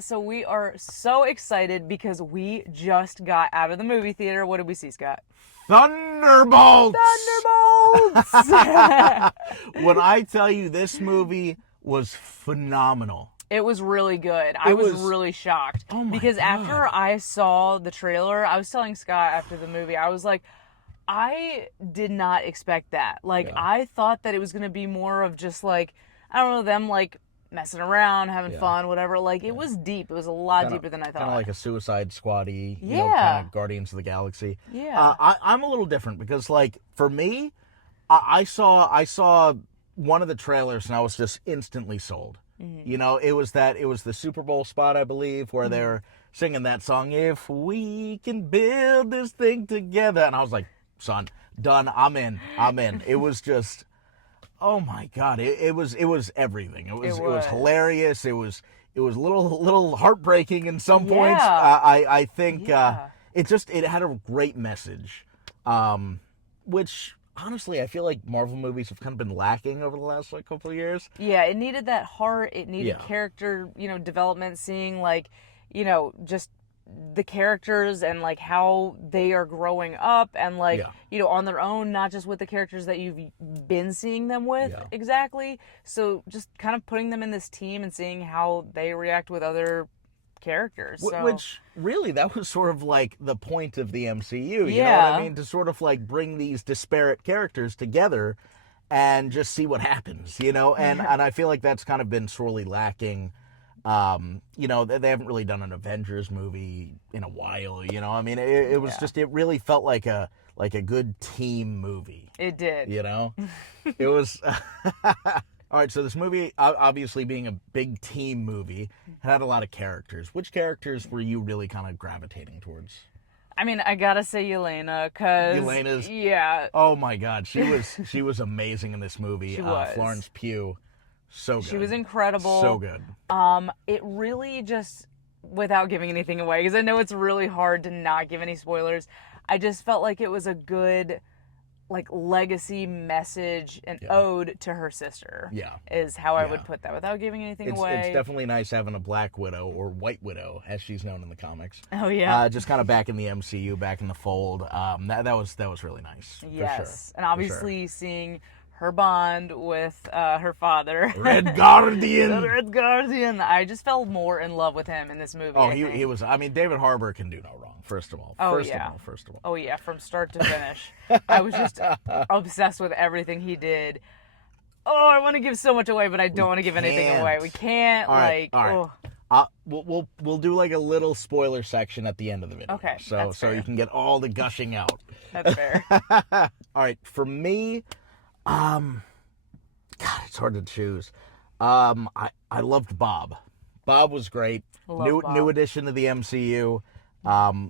So we are so excited because we just got out of the movie theater. What did we see, Scott? Thunderbolts! Thunderbolts! When I tell you this movie was phenomenal. It was really good. I was really shocked. Oh my because God. after I saw the trailer, I was telling Scott after the movie, I was like, I did not expect that. Like, Yeah. I thought that it was going to be more of just like, I don't know, them like messing around, having fun, whatever. Like, it was deep. It was a lot deeper than I thought. Kind of like a Suicide Squad-y, Yeah. kind of Guardians of the Galaxy. Yeah. I'm a little different because, like, for me, I saw one of the trailers and I was just instantly sold. Mm-hmm. You know, it was the Super Bowl spot, I believe, where they're singing that song, "If we can build this thing together," and I was like, son, done. I'm in. It was just, oh my God, it was everything. It was hilarious. It was a little heartbreaking in some points. I think it had a great message, which honestly I feel like Marvel movies have kind of been lacking over the last couple of years. Yeah, it needed that heart. It needed character, development. Seeing just the characters and like how they are growing up and on their own, not just with the characters that you've been seeing them with exactly. So just kind of putting them in this team and seeing how they react with other characters. So. Which really, that was sort of like the point of the MCU. You know what I mean? To sort of like bring these disparate characters together and just see what happens. And I feel like that's kind of been sorely lacking. They haven't really done an Avengers movie in a while, I mean, it was just, it really felt like a good team movie. It did. It was, all right, so this movie, obviously being a big team movie, had a lot of characters. Which characters were you really kind of gravitating towards? I mean, I gotta say Yelena, because... Yelena's... Yeah. Oh my God, she was amazing in this movie. She was. Florence Pugh. So good. She was incredible. So good. It really just, without giving anything away, because I know it's really hard to not give any spoilers, I just felt like it was a good, legacy message and ode to her sister. Yeah. Is how I would put that, without giving anything away. It's definitely nice having a Black Widow, or White Widow, as she's known in the comics. Oh, yeah. Just kind of back in the MCU, back in the fold. That was really nice. Yes. For sure. And obviously seeing her bond with her father. Red Guardian. The Red Guardian. I just fell more in love with him in this movie. Oh, he was, I mean, David Harbour can do no wrong, first of all. First of all. Oh, yeah, from start to finish. I was just obsessed with everything he did. Oh, I want to give so much away, but I don't want to give anything away. We can't, all right. We'll do a little spoiler section at the end of the video. Okay, so you can get all the gushing out. That's fair. All right, for me, God, it's hard to choose. I loved Bob. Bob was great. New addition to the MCU.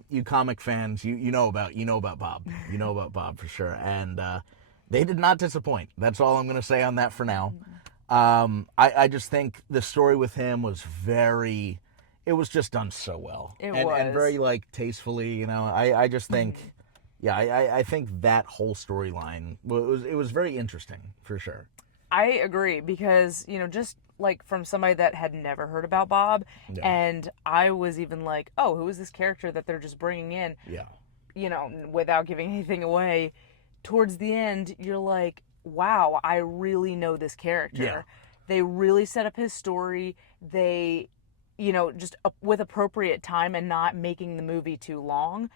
You comic fans, you know about Bob. You know about Bob for sure. And they did not disappoint. That's all I'm going to say on that for now. I just think the story with him was it was just done so well. And very tastefully, I just think I think that whole storyline was very interesting for sure. I agree, because just from somebody that had never heard about Bob, and I was even like, oh, who is this character that they're just bringing in? Without giving anything away. Towards the end, you're like, wow, I really know this character. Yeah. They really set up his story. They, just with appropriate time and not making the movie too long,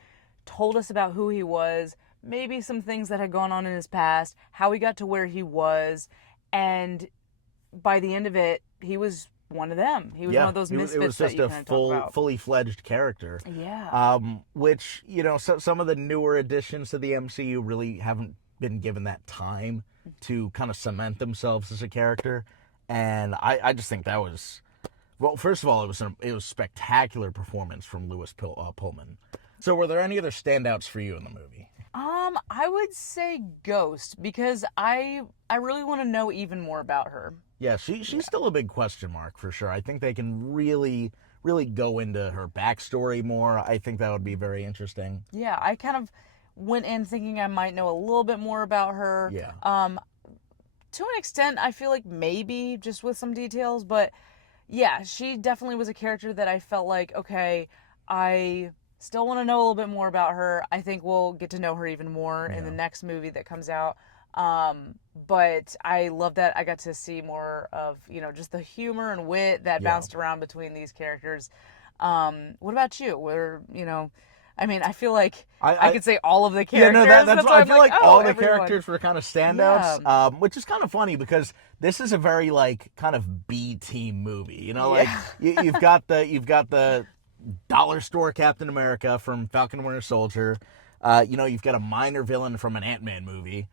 told us about who he was, maybe some things that had gone on in his past, how he got to where he was, and by the end of it, he was one of them. He was one of those misfits. It was just a fully fledged character. Yeah. Which, some of the newer additions to the MCU really haven't been given that time to kind of cement themselves as a character. And I just think that was, well, first of all, it was a spectacular performance from Lewis Pullman. So were there any other standouts for you in the movie? I would say Ghost, because I really want to know even more about her. Yeah, she's still a big question mark for sure. I think they can really go into her backstory more. I think that would be very interesting. Yeah, I kind of went in thinking I might know a little bit more about her. Yeah. To an extent, I feel like maybe just with some details, but Yeah, she definitely was a character that I felt like, okay, I still want to know a little bit more about her. I think we'll get to know her even more in the next movie that comes out. But I love that I got to see more of, just the humor and wit that bounced around between these characters. What about you? I feel like I could say all of the characters. Yeah, no, that's why I feel like all the everyone. characters were kind of standouts, which is kind of funny because this is a very like kind of B team movie. Like you've got the dollar store Captain America from Falcon and Winter Soldier. You've got a minor villain from an Ant-Man movie,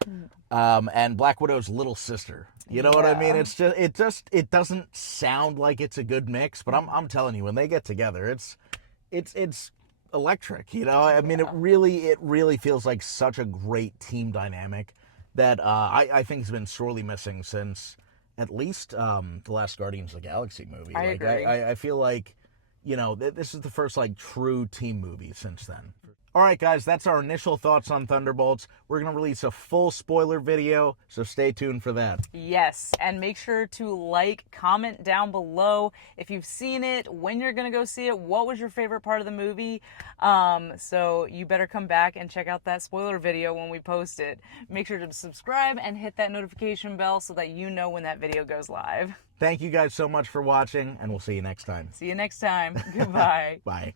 and Black Widow's little sister. You know what I mean? It doesn't sound like it's a good mix, but I'm telling you, when they get together, it's electric. I mean, it really feels like such a great team dynamic that I think has been sorely missing since at least the last Guardians of the Galaxy movie. I agree. I feel like this is the first like true team movie since then. All right, guys, that's our initial thoughts on Thunderbolts. We're going to release a full spoiler video, so stay tuned for that. Yes, and make sure to comment down below if you've seen it, when you're going to go see it, what was your favorite part of the movie. So you better come back and check out that spoiler video when we post it. Make sure to subscribe and hit that notification bell so that you know when that video goes live. Thank you guys so much for watching, and we'll see you next time. See you next time. Goodbye. Bye.